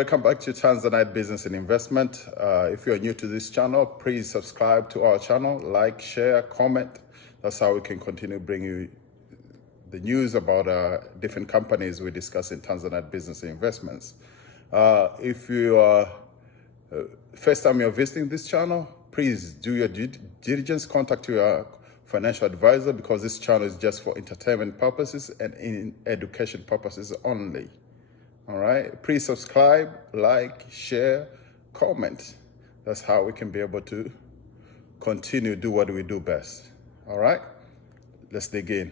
welcome back to Tanzanite Business and Investment. If you're new to this channel, please subscribe to our channel, like, share, comment. That's how we can continue bringing you the news about different companies we discuss in Tanzanite Business and Investments. If you are first time you're visiting this channel, please do your due diligence, contact your financial advisor, because this channel is just for entertainment purposes and in education purposes only. All right, please subscribe, like, share, comment. That's how we can be able to continue do what we do best. All right, let's dig in.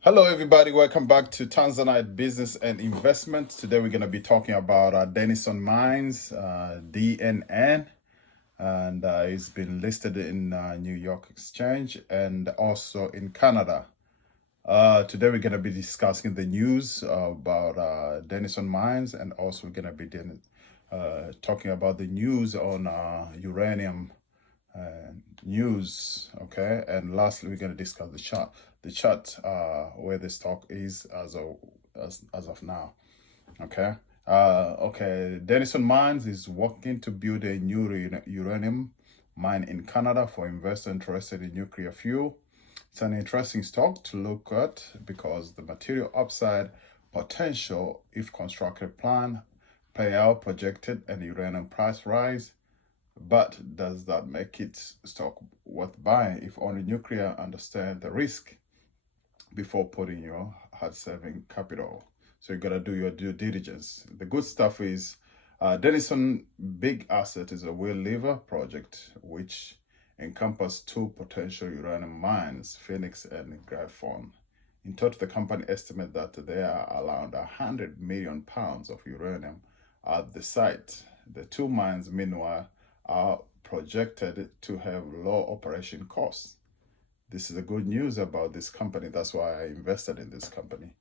Hello everybody, welcome back to Tanzanite Business and Investment. Today we're going to be talking about Denison Mines, DNN, and it's been listed in New York Exchange and also in Canada. Today we're going to be discussing the news about Denison Mines, and also we're going to be talking about the news on uranium news. Okay, and lastly we're going to discuss the chart where the stock is as of now. Okay. Denison Mines is working to build a new uranium mine in Canada for investors interested in nuclear fuel. It's an interesting stock to look at because the material upside potential if constructed plan, payout projected, and uranium price rise. But does that make it stock worth buying if only nuclear understand the risk before putting your hard-saving capital? So you gotta do your due diligence. The good stuff is Denison big asset is a Will Lever project, which encompass two potential uranium mines, Phoenix and Gryphon. In total, the company estimate that there are around 100 million pounds of uranium at the site. The two mines, meanwhile, are projected to have low operation costs. This is the good news about this company. That's why I invested in this company.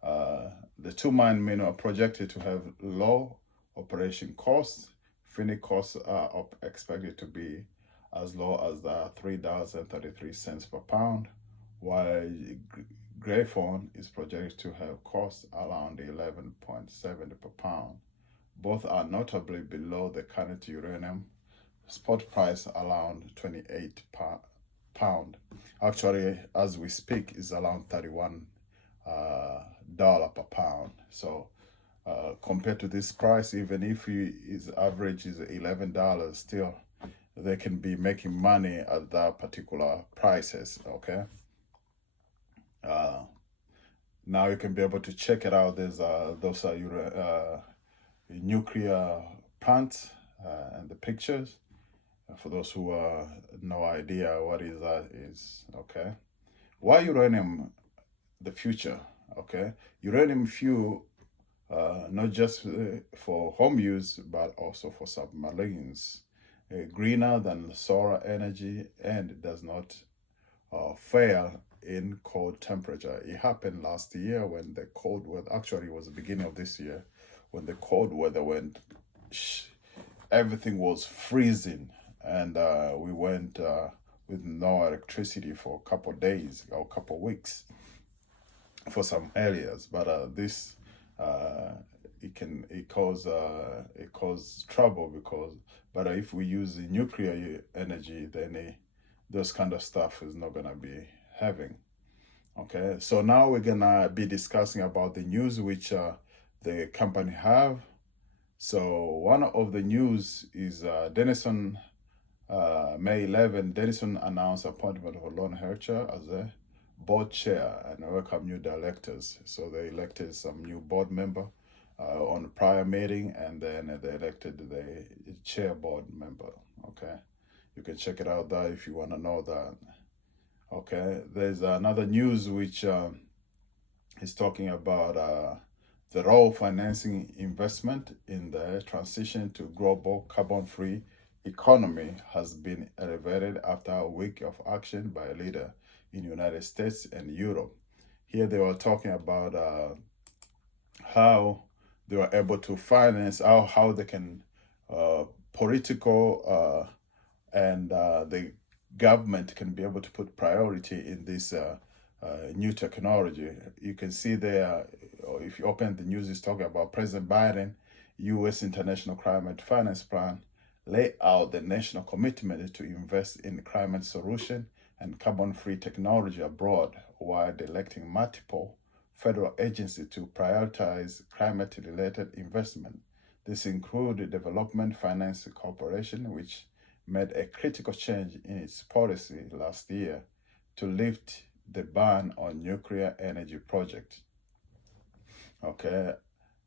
The two mines, meanwhile, are projected to have low operation costs. Phoenix costs are expected to be as low as $3.33 per pound, while Gryphon is projected to have costs around $11.70 per pound. Both are notably below the current uranium spot price around 28 per pound. Actually, as we speak, is around $31 per pound. So compared to this price, even if his average is $11, still they can be making money at that particular prices. Okay. Now you can be able to check it out. There's those are nuclear plants and the pictures. For those who no idea what is. Okay. Why uranium? The future. Okay. Uranium fuel, not just for home use, but also for submarines. Greener than solar energy, and it does not fail in cold temperature. It happened last year when the cold weather, actually it was the beginning of this year, when the cold weather went, everything was freezing, and we went with no electricity for a couple of days or a couple of weeks for some areas. But this it cause trouble because, but if we use the nuclear energy, then those kind of stuff is not gonna be having. Okay, so now we're gonna be discussing about the news which the company have. So one of the news is Denison, May 11, Denison announced appointment of Lon Hercher as a board chair and welcome new directors. So they elected some new board member on the prior meeting, and then they elected the chair board member. Okay, you can check it out there if you want to know that. Okay, there's another news which is talking about the role financing investment in the transition to global carbon-free economy has been elevated after a week of action by a leader in the United States and Europe. Here they were talking about how they were able to finance, how they can political and the government can be able to put priority in this new technology. You can see there if you open the news, it's talking about President Biden, U.S. International Climate Finance Plan, lay out the national commitment to invest in climate solution and carbon-free technology abroad, while electing multiple federal agencies to prioritize climate-related investment. This included Development Finance Corporation, which made a critical change in its policy last year to lift the ban on nuclear energy projects. Okay,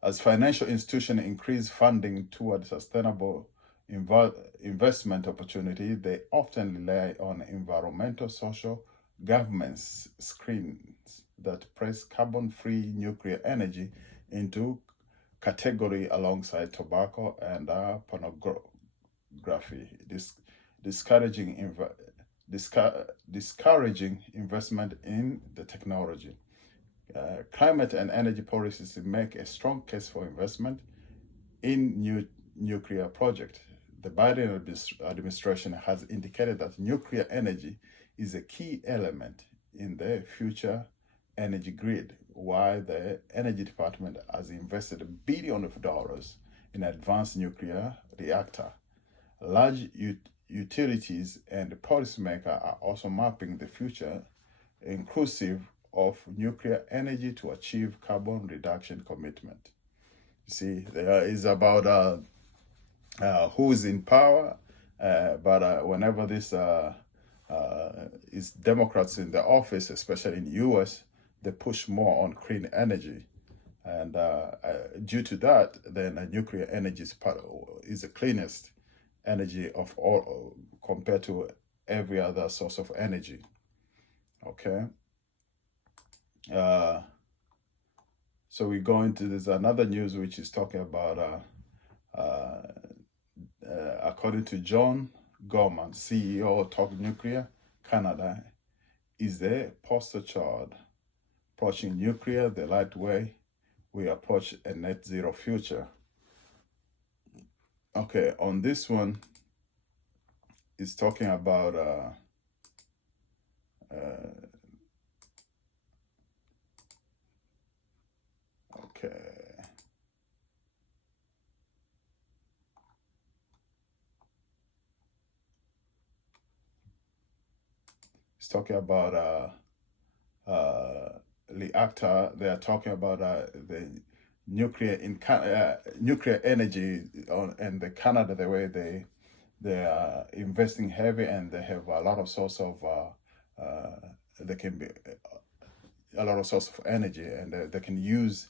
as financial institutions increase funding toward sustainable investment opportunity, they often rely on environmental, social, governance screens that place carbon-free nuclear energy into category alongside tobacco and pornography, discouraging investment in the technology. Climate and energy policies make a strong case for investment in new nuclear projects. The Biden administration has indicated that nuclear energy is a key element in the future energy grid, while the Energy Department has invested billions of dollars in advanced nuclear reactor. Large utilities and policymakers are also mapping the future inclusive of nuclear energy to achieve carbon reduction commitment. You see, there is about who's in power, but whenever this is Democrats in the office, especially in the U.S., they push more on clean energy. And due to that, then nuclear energy is the cleanest energy of all compared to every other source of energy. Okay. So we go into this another news which is talking about according to John Gorman, CEO of Talk Nuclear Canada, is the poster child approaching nuclear the right way we approach a net zero future. Okay, on this one, it's talking about okay. It's talking about reactor. They are talking about the nuclear nuclear energy and the Canada, the way they are investing heavy, and they have a lot of source of they can be a lot of source of energy, and they can use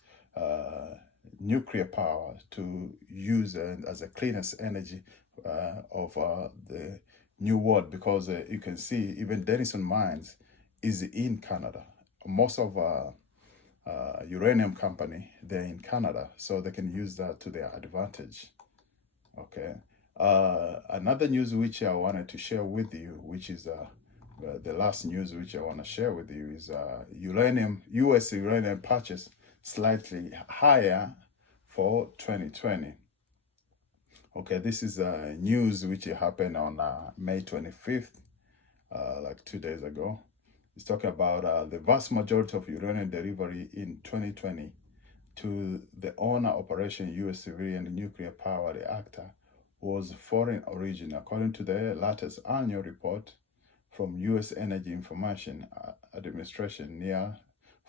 nuclear power to use as the cleanest energy of the new world, because you can see even Denison mines is in Canada. Most of uranium company, they're in Canada, so they can use that to their advantage. Okay. Another news which I wanted to share with you, which is the last news which I want to share with you, is U.S. uranium purchase slightly higher for 2020. Okay, this is news which happened on May 25th, like 2 days ago. It's talking about the vast majority of uranium delivery in 2020 to the owner operation U.S. civilian nuclear power reactor was foreign origin, according to the latest annual report from U.S. Energy Information Administration. Near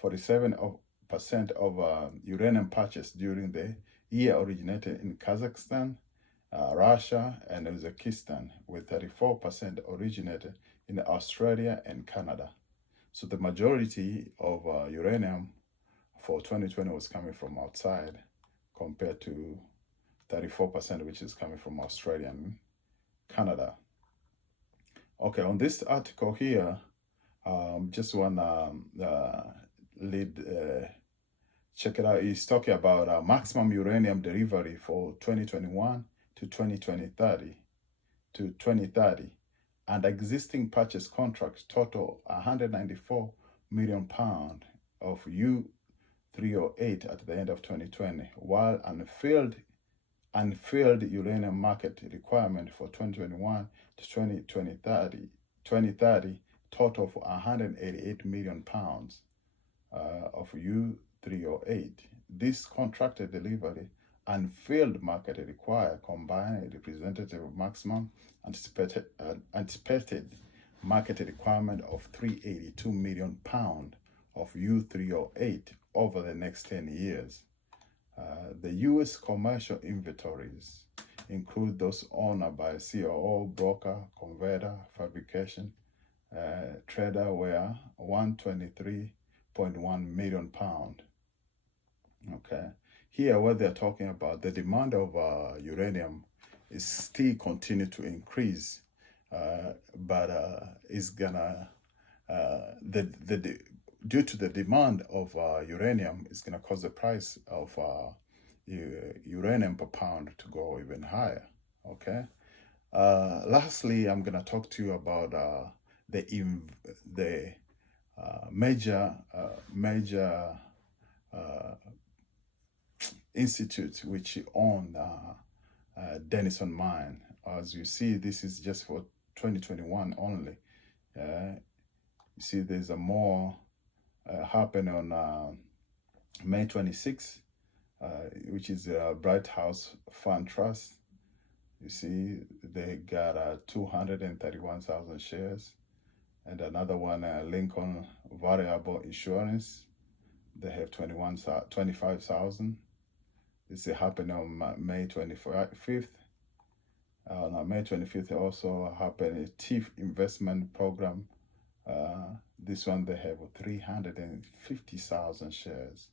47% of uranium purchased during the year originated in Kazakhstan, Russia, and Uzbekistan, with 34% originated in Australia and Canada. So the majority of uranium for 2020 was coming from outside, compared to 34% which is coming from Australia and Canada. Okay, on this article here, just want to check it out. It's talking about maximum uranium delivery for 2021 to 2030, and existing purchase contracts total 194 million pounds of U-308 at the end of 2020, while unfilled uranium market requirement for 2021 to 2030 total for 188 million pounds of U-308. U-308. This contracted delivery and failed market require combined representative maximum anticipated market requirement of 382 million pounds of U-308 over the next 10 years. The U.S. commercial inventories include those owned by COO, broker, converter, fabrication, trader were 123.1 million pounds. Okay, here what they're talking about, the demand of uranium is still continue to increase, but is gonna due to the demand of uranium is gonna cause the price of uranium per pound to go even higher. Okay. Lastly, I'm gonna talk to you about the major institute which own Denison mine. As you see, this is just for 2021 only. You see, there's a more happen on May 26th, which is a Bright House Fund Trust. You see, they got 231,000 shares, and another one, Lincoln Variable Insurance, they have 25,000. This happened on May 25th. On May 25th, also happened a TIF investment program. This one, they have 350,000 shares.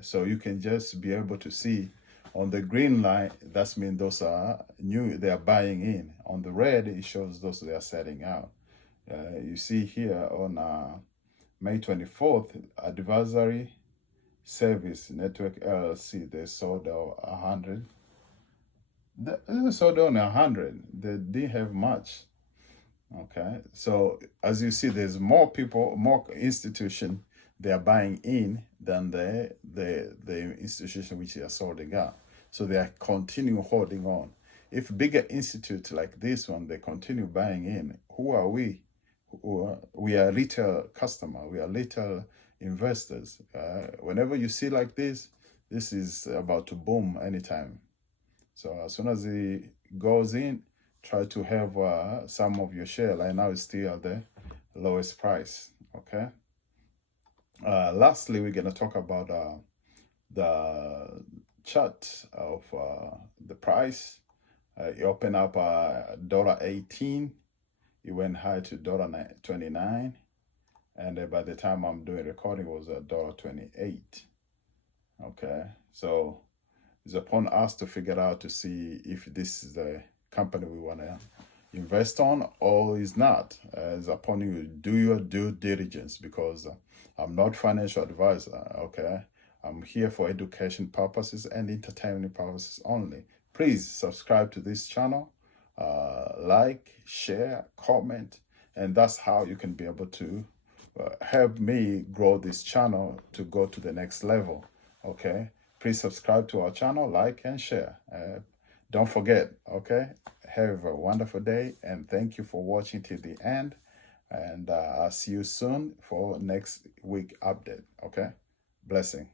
So you can just be able to see on the green line, that means those are new, they are buying in. On the red, it shows those they are selling out. You see here on May 24th, Advisory Service Network LLC, they sold 100. They sold on 100. They didn't have much. Okay, so as you see, there's more people, more institution they are buying in than the institution which they are selling out. So they are continue holding on. If bigger institutes like this one, they continue buying in, who are we? We are retail customer. We are retail investors. Whenever you see like this is about to boom anytime. So as soon as it goes in, try to have some of your share. Right now it's still at the lowest price. Okay. Lastly, we're gonna talk about the chart of the price. It opened up $1.18. It went high to $1.29, and by the time I'm doing recording, it was $1.28. Okay, so it's upon us to figure out to see if this is the company we want to invest on or is not. It's upon you, do your due diligence, because I'm not financial advisor. Okay, I'm here for education purposes and entertainment purposes only. Please subscribe to this channel, like, share, comment, and that's how you can be able to help me grow this channel to go to the next level. Okay, please subscribe to our channel, like and share. Don't forget. Okay, have a wonderful day, and thank you for watching till the end, and I'll see you soon for next week update. Okay, blessing.